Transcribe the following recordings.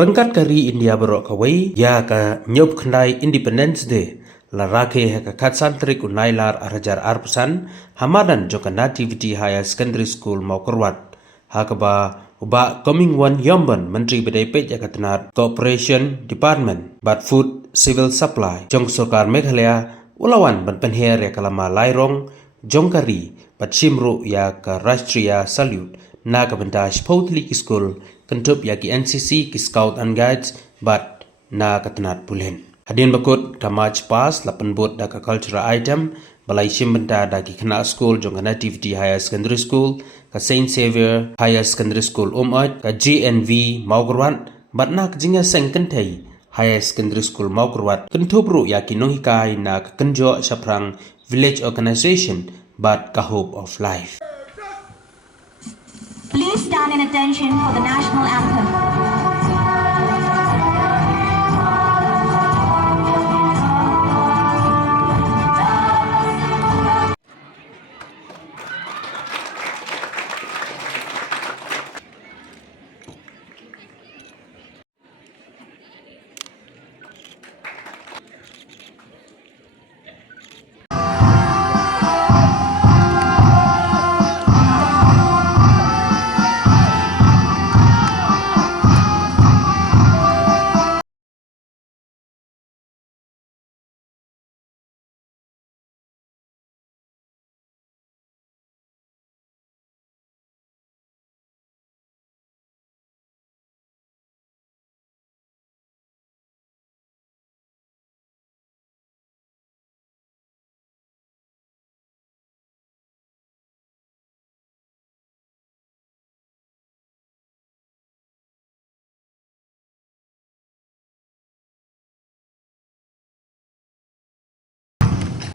Rangkat kari India berok kawai ya ka nyop kendai Independence Day la rake ha ka khatsan trik unailar arajar arpusan hamadan joka Nativity Higher Secondary School Maukerwat ha ka ba uba coming one yomban menteri bedai pej ya katanat Cooperation Department but Food Civil Supply jong sokar Meghalaya ulawan ban penher ya kalama lairong jongkari bat shimru ya ka Rashtriya Salute na ka bandash Poutli School kentup ya ki NCC ki Scout and Guides bat na katanat pulen. Hadin bakut kamaj pas lapan bot da ka cultural item balai shim benda da ki kena school jong Nativity Higher Secondary School ka Saint Xavier Higher Secondary School ka GNV Maukerwat bat na kjinga seng kentai Higher Secondary School Maukerwat kentubru ya ki nohikai na ka kenjo saprang village organization but ka hope of life. Please stand in attention for the national anthem.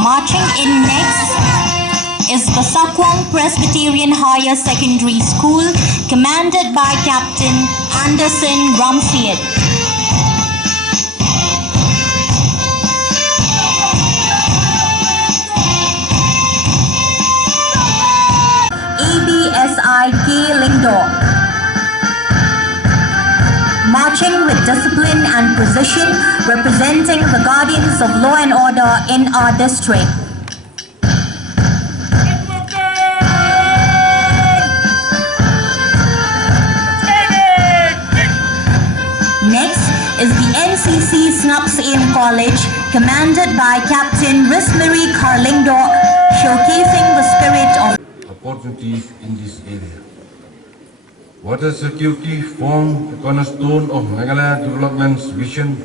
Marching in next is the Sakwang Presbyterian Higher Secondary School, commanded by Captain Anderson Rumfield. ABSIK Lingdor. Marching with discipline and precision, representing the guardians of law and order in our district. Next is the NCC Snaps Aim College, commanded by Captain Rismary Carlingdor, showcasing the spirit of opportunities in this area. Water security forms the cornerstone of Meghalaya Development's vision.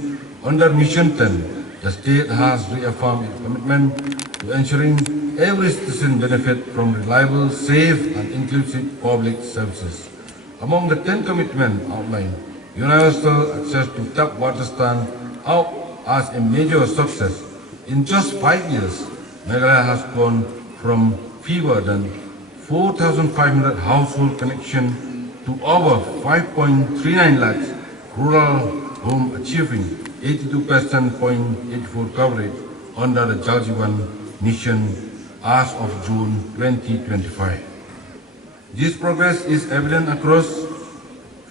Under Mission 10, the state has reaffirmed its commitment to ensuring every citizen benefit from reliable, safe and inclusive public services. Among the 10 commitments outlined, universal access to tap water stands out as a major success. In just 5 years, Meghalaya has gone from fewer than 4,500 household connections to over 5.39 lakhs rural home, achieving 82.84% coverage under the Jal Jeevan mission as of June 2025. This progress is evident across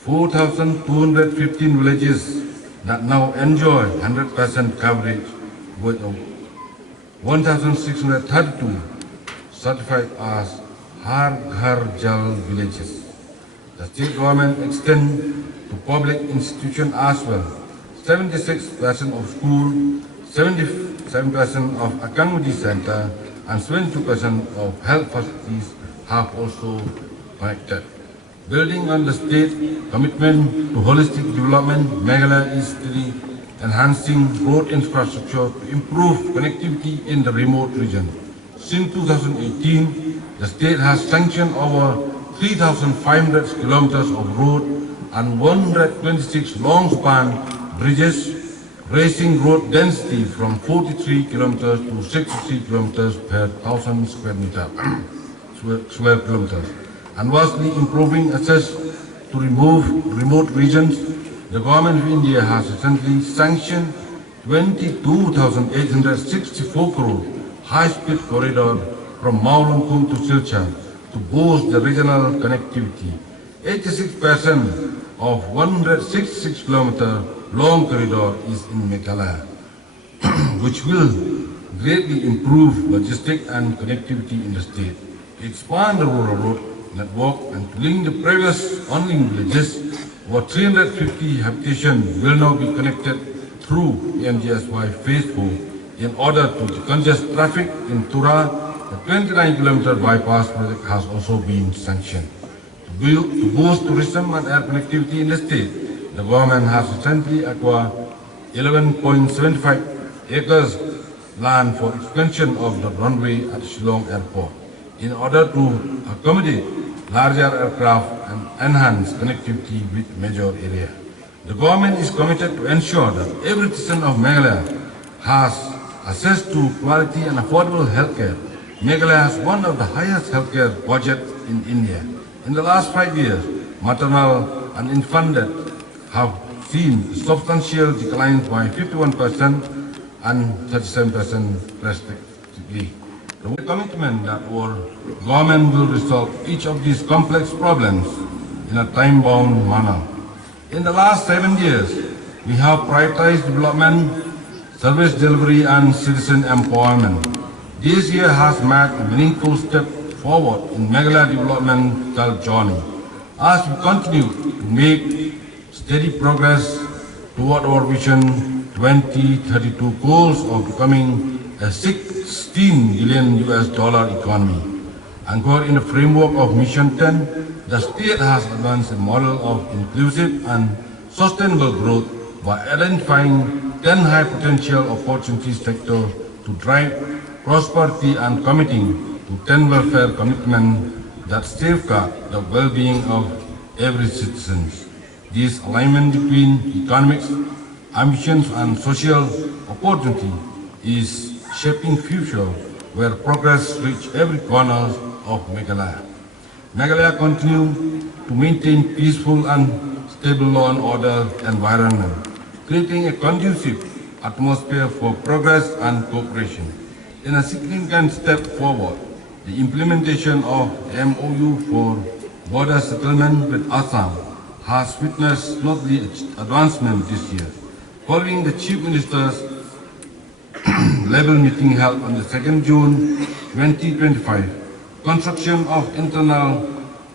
4,215 villages that now enjoy 100% coverage, with 1,632 certified as Har Ghar Jal villages. The state government extends to public institutions as well. 76% of schools, 77% of accommodation center, and 72% of health facilities have also connected. Building on the state commitment to holistic development, Meghalaya is steadily enhancing road infrastructure to improve connectivity in the remote region. Since 2018, the state has sanctioned over 3,500 kilometers of road and 126 long-span bridges, raising road density from 43 kilometers to 63 kilometers per 1,000 square kilometers, and vastly improving access to remote regions. The Government of India has recently sanctioned 22,864 crore high-speed corridor from Maulungkung to Silchar to boost the regional connectivity. 86% of 166 kilometer long corridor is in Meghalaya, which will greatly improve logistics and connectivity in the state. To expand the rural road network and to link the previous unlinked villages, over 350 habitation will now be connected through MGSY Phase 4 in order to decongest traffic in Tura. The 29-kilometer bypass project has also been sanctioned. To boost tourism and air connectivity in the state, the government has recently acquired 11.75 acres land for expansion of the runway at Shillong Airport in order to accommodate larger aircraft and enhance connectivity with major areas. The government is committed to ensure that every citizen of Meghalaya has access to quality and affordable healthcare. Meghalaya has one of the highest healthcare budgets in India. In the last 5 years, maternal and infant deaths have seen substantial declines by 51% and 37% respectively. The commitment that our government will resolve each of these complex problems in a time-bound manner. In the last 7 years, we have prioritized development, service delivery and citizen empowerment. This year has marked a meaningful step forward in Meghalaya developmental journey. As we continue to make steady progress toward our Vision 2032 goals of becoming a $16 billion economy. Anchored in the framework of Mission 10, the state has advanced a model of inclusive and sustainable growth by identifying 10 high potential opportunity sectors to drive prosperity and committing to 10 welfare commitments that safeguard the well-being of every citizen. This alignment between economics, ambitions and social opportunity is shaping future where progress reach every corner of Meghalaya. Meghalaya continue to maintain peaceful and stable law and order environment, creating a conducive atmosphere for progress and cooperation. In a significant step forward, the implementation of MOU for border settlement with Assam has witnessed noteworthy advancement this year. Following the Chief Minister's level meeting held on the 2nd June 2025, construction of internal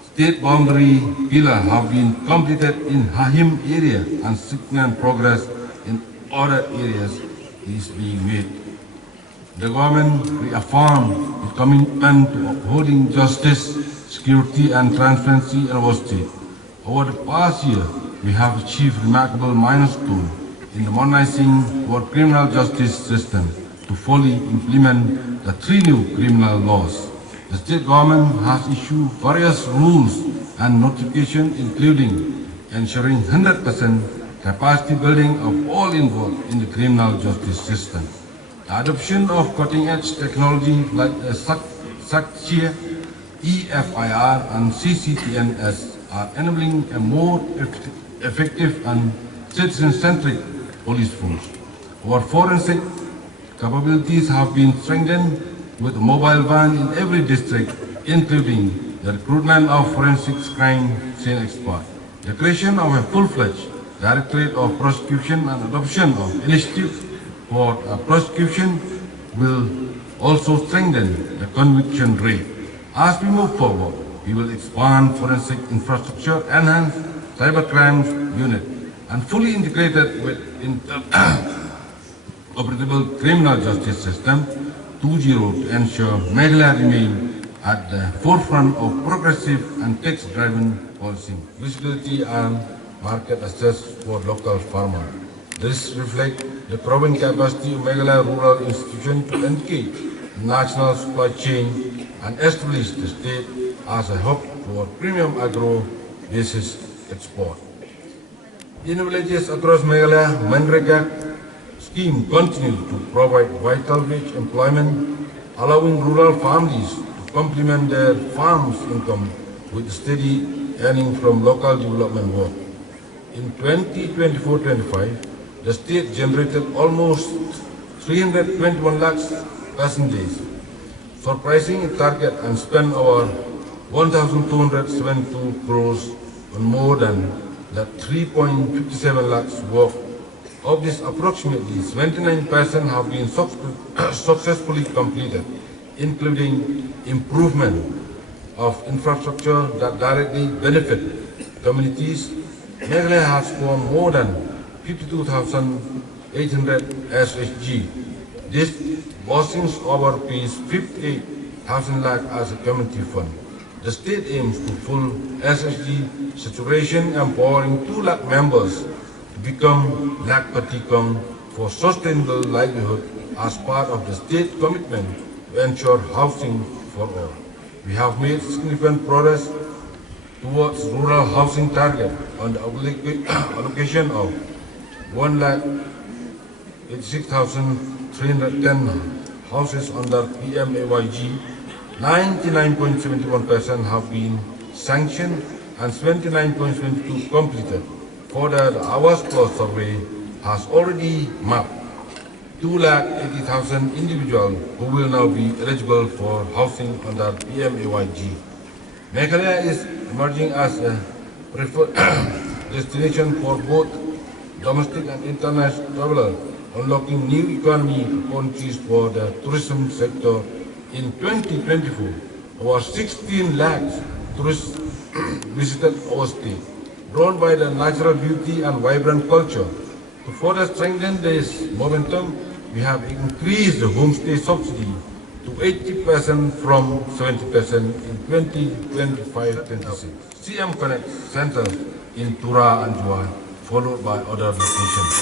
state boundary pillar have been completed in Hahim area and significant progress in other areas is being made. The government reaffirmed its commitment to upholding justice, security and transparency in our state. Over the past year, we have achieved remarkable milestones in modernizing our criminal justice system to fully implement the 3 new criminal laws. The state government has issued various rules and notifications, including ensuring 100% capacity building of all involved in the criminal justice system. The adoption of cutting-edge technology like SACCHIA, EFIR and CCTNS are enabling a more effective and citizen-centric police force. Our forensic capabilities have been strengthened with a mobile van in every district, including the recruitment of forensic crime scene experts. The creation of a full-fledged Directorate of Prosecution and adoption of initiatives for prosecution will also strengthen the conviction rate. As we move forward, we will expand forensic infrastructure, enhance cybercrime unit, and fully integrated with operable criminal justice system 2.0 to ensure Meghalaya remain at the forefront of progressive and tax-driven policy, visibility and market access for local farmers. This reflects the proven capacity of Meghalaya Rural Institution to engage the national supply chain and establish the state as a hub for premium agro-basis export. In villages across Meghalaya, Manrega scheme continues to provide vital wage employment, allowing rural families to complement their farm's income with steady earning from local development work. In 2024-25, the state generated almost 321 lakhs passengers, surpassing its target and spent over 1,272 crores on more than that 3.57 lakhs work. Of this, approximately 79% have been successfully completed, including improvement of infrastructure that directly benefit communities. Meghalaya has formed more than 52,800 SHG. This boasting over Rs 58,000 lakh as a community fund. The state aims to full SHG saturation, empowering 2 lakh members to become lakpati for sustainable livelihood as part of the state commitment to ensure housing for all. We have made significant progress towards rural housing target on the allocation of 1,86,310 houses under PMAYG. 99.71% have been sanctioned and 79.22% completed. Further, the Awas Plus survey has already mapped 280,000 individuals who will now be eligible for housing under PMAYG. Meghalaya is emerging as a preferred destination for both domestic and international travelers, unlocking new economy opportunities for the tourism sector. In 2024, over 16 lakhs tourists visited our state, drawn by the natural beauty and vibrant culture. To further strengthen this momentum, we have increased the homestay subsidy to 80% from 70% in 2025-26. CM Connect centers in Tura and Juan, followed by other locations.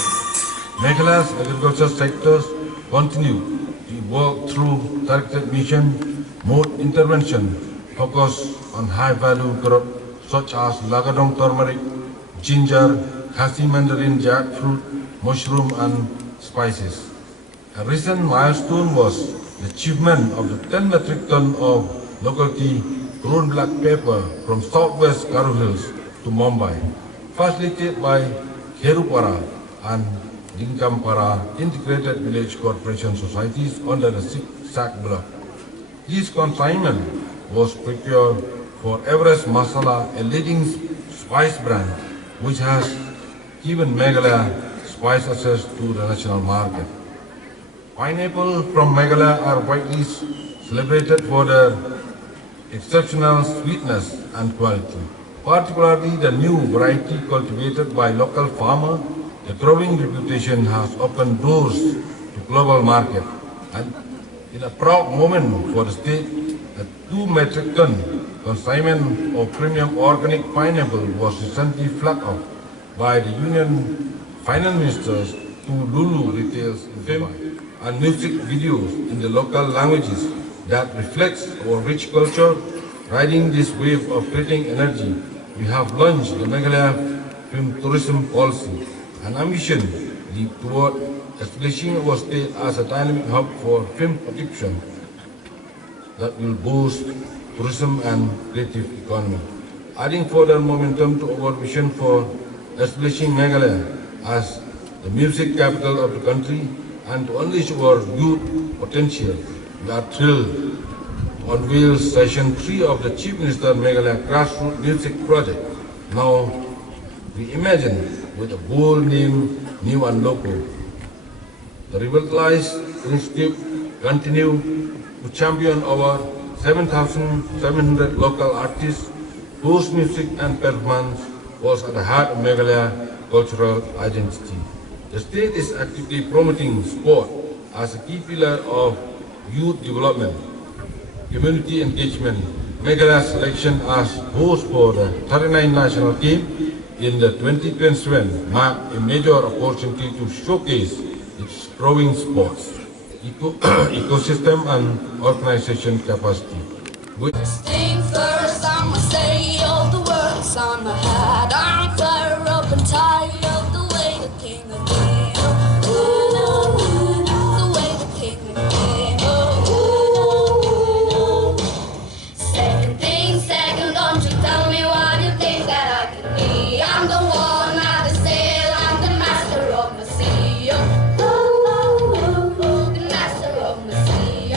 Meghalaya's agriculture sectors continue to work through targeted mission mode intervention focused on high-value crops such as lagadong turmeric, ginger, khasi mandarin, jackfruit, mushroom, and spices. A recent milestone was the achievement of the 10 metric ton of locality grown black pepper from southwest Garo Hills to Mumbai, facilitated by Kherupara and Dinkampara Integrated Village Corporation Societies under the SAC block. This consignment was procured for Everest Masala, a leading spice brand, which has given Meghalaya spice access to the national market. Pineapple from Meghalaya are widely celebrated for their exceptional sweetness and quality. Particularly the new variety cultivated by local farmers, the growing reputation has opened doors to global market. And in a proud moment for the state, a 2 metric ton consignment of premium organic pineapple was recently flagged off by the Union Finance Ministers to Lulu Retails in film and music videos in the local languages that reflects our rich culture. Riding this wave of creating energy, we have launched the Meghalaya Film Tourism Policy, an ambition leap toward establishing our state as a dynamic hub for film production that will boost tourism and creative economy. Adding further momentum to our vision for establishing Meghalaya as the music capital of the country and to unleash our youth potential, we are thrilled to unveil Session 3 of the Chief Minister Meghalaya Grassroots Music Project. Now, we imagine with a bold name, new and local. The revitalized initiative continue to champion our 7,700 local artists whose music and performance was at the heart of Meghalaya cultural identity. The state is actively promoting sport as a key pillar of youth development, community engagement. Meghalaya's selection as host for the 39 national team in the 2027 mark a major opportunity to showcase its growing sports, ecosystem and organization capacity. First thing first, I'ma say all the words on my head. I'm fired up and tired of the way the king of game. The way the king of game. Second thing, second, don't you tell me what you think that I could be. I'm the one at the sail, I'm the master of my sea. The master of my sea.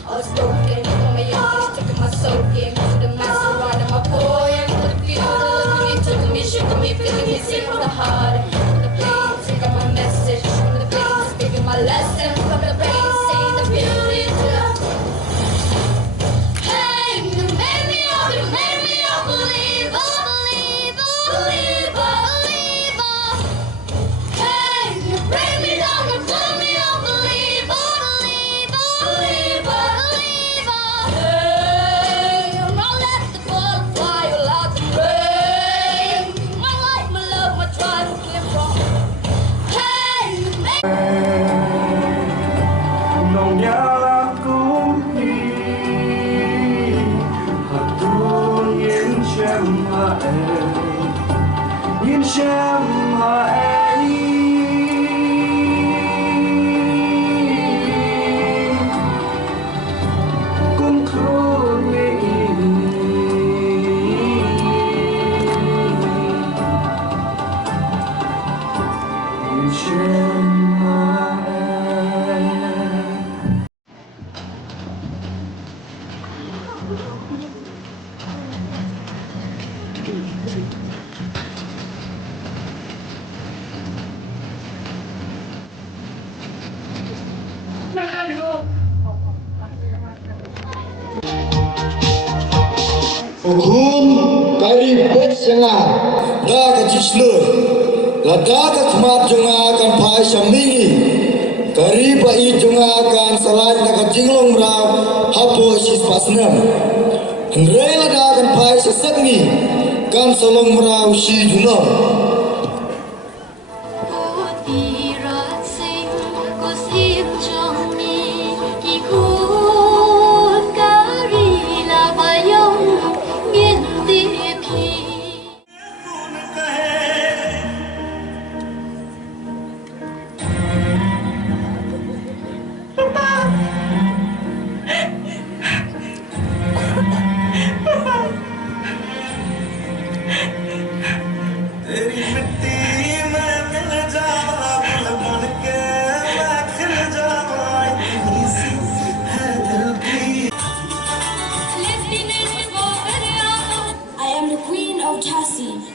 I was broken from my youngest, took my soaking to the master Hukum kari bersengah daga cisle ladaga kemat jonga akan pai samingi kari pai jonga akan salat daga jinglong rau hapo sis pasnam hendrai ladaga akan pai sesakni kan solong rau si junam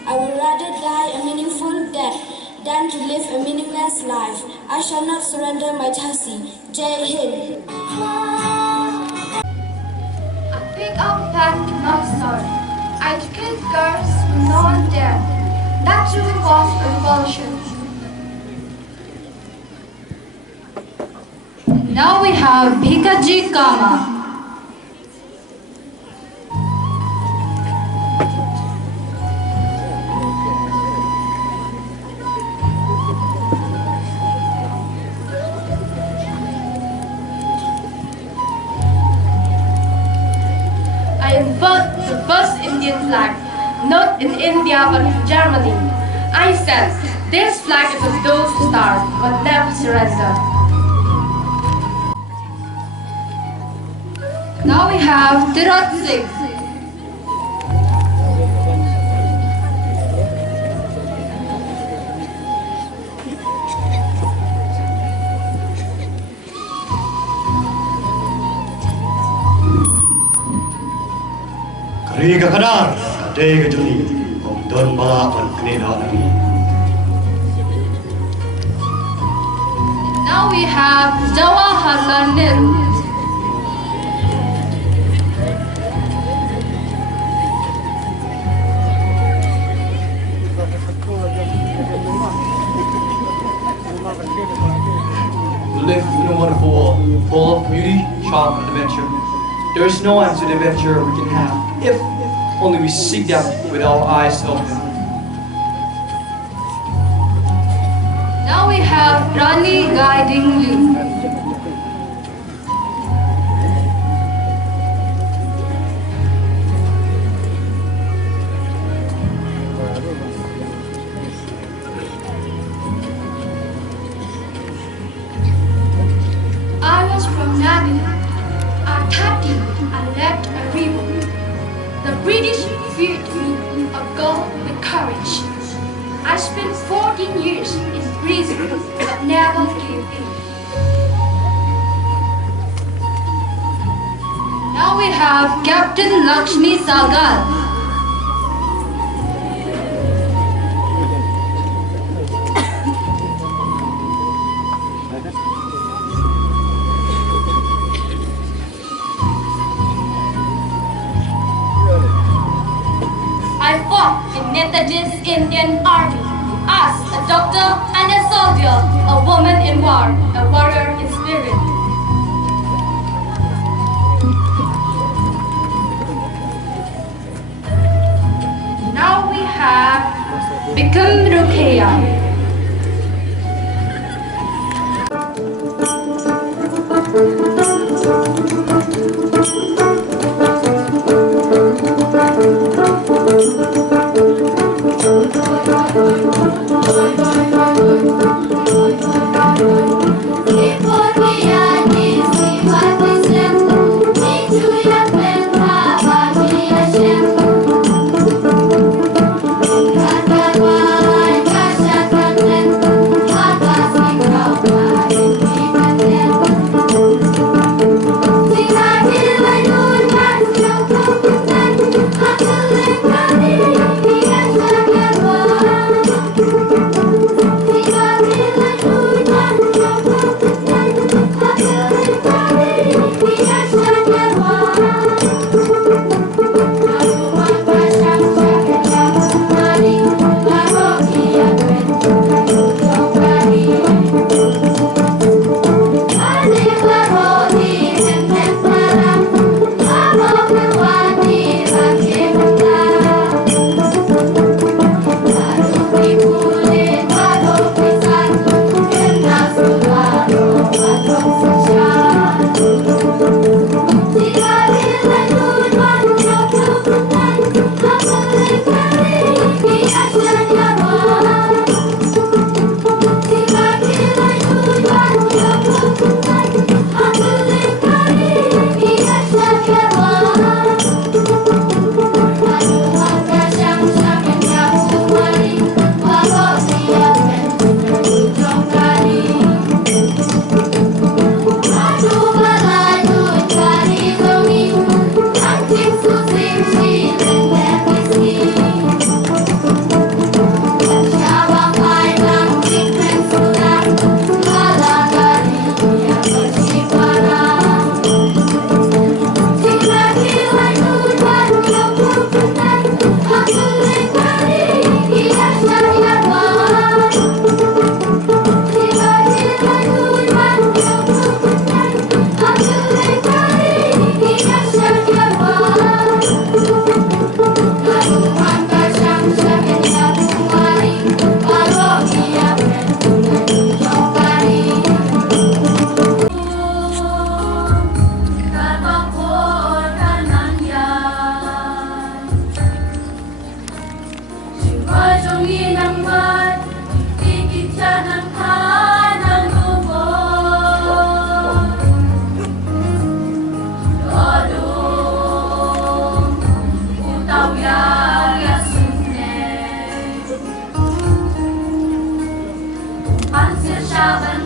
I would rather die a meaningful death than to live a meaningless life. I shall not surrender my Jhansi. Jai Hind. I pick up pen in my sword. I educate girls with no one there. That too was a revolution. Now we have Bhikaji Kama. I invoked the first Indian flag, not in India but in Germany. I said, this flag is for those who start but never surrender. Now we have Tirat Singh. kari kadar kadai juni om don ba on kneda nami Now we have Jawaharlal Nehru. We live in a wonderful world, full of beauty, charm, and adventure. There is no end to the adventure we can have, if only we seek them with our eyes open. Now we have Rani Guiding Liu. I was from Nagini. At 30, I led a revolt. The British feared me, a girl with courage. I spent 14 years in prison, but never gave in. Now we have Captain Lakshmi Sahgal. I fought in Netaji's Indian army as a doctor and a soldier, a woman in war, a warrior in spirit. Now we have Bikram Rukhia. Kata wai kasat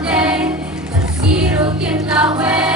bang, mosquito can not wait.